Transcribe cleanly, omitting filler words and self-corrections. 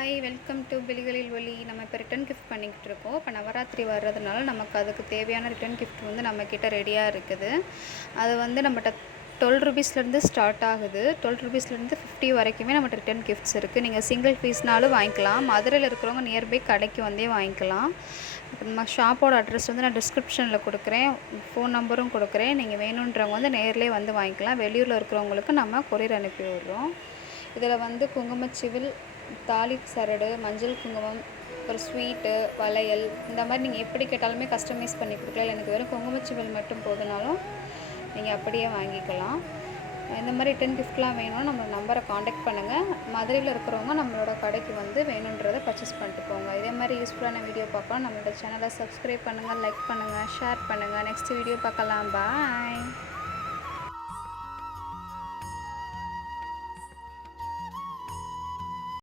Hi welcome to விழிகளில் ஒளி. நம்ம இப்போ ரிட்டன் கிஃப்ட் பண்ணிக்கிட்டு இருக்கோம். இப்போ நவராத்திரி வர்றதுனால நமக்கு அதுக்கு தேவையான ரிட்டன் கிஃப்ட் வந்து நம்மக்கிட்ட ரெடியாக இருக்குது. அது வந்து நம்மகிட்ட 12 ருபீஸ்லேருந்து ஸ்டார்ட் ஆகுது. 12 ருபீஸ்லேருந்து 50 வரைக்குமே நம்மகிட்ட ரிட்டன் கிஃப்ட்ஸ் இருக்குது. நீங்கள் சிங்கிள் பீஸ்னாலும் வாங்கிக்கலாம். மதுரையில் இருக்கிறவங்க நியர்பை கடைக்கு வந்தே வாங்கிக்கலாம். இப்போ நம்ம ஷாப்போட அட்ரஸ் வந்து நான் டிஸ்கிரிப்ஷனில் கொடுக்குறேன், ஃபோன் நம்பரும் கொடுக்குறேன். நீங்கள் வேணுன்றவங்க வந்து நேர்லேயே வந்து வாங்கிக்கலாம். வெளியூரில் இருக்கிறவங்களுக்கு நம்ம கொரியர் அனுப்பி விடுறோம். இதில் வந்து குங்குமச்சிவில், தாலி சரடு, மஞ்சள் குங்குமம், ஒரு ஸ்வீட்டு, வளையல், இந்த மாதிரி நீங்கள் எப்படி கேட்டாலுமே கஸ்டமைஸ் பண்ணி கொடுக்கலாம். இல்லை எனக்கு வெறும் குங்குமச்சிவில் மட்டும் போதுனாலும் நீங்கள் அப்படியே வாங்கிக்கலாம். இந்த மாதிரி ரிட்டன் கிஃப்ட்லாம் வேணும்னா நம்மளோட நம்பரை காண்டாக்ட் பண்ணுங்கள். மதுரையில் இருக்கிறவங்க நம்மளோட கடைக்கு வந்து வேணுன்றதை பர்ச்சேஸ் பண்ணிட்டு போங்க. இதே மாதிரி யூஸ்ஃபுல்லான வீடியோ பார்க்கலாம். நம்மளோட சேனலை சப்ஸ்கிரைப் பண்ணுங்கள், லைக் பண்ணுங்கள், ஷேர் பண்ணுங்கள். நெக்ஸ்ட் வீடியோ பார்க்கலாம். பாய்.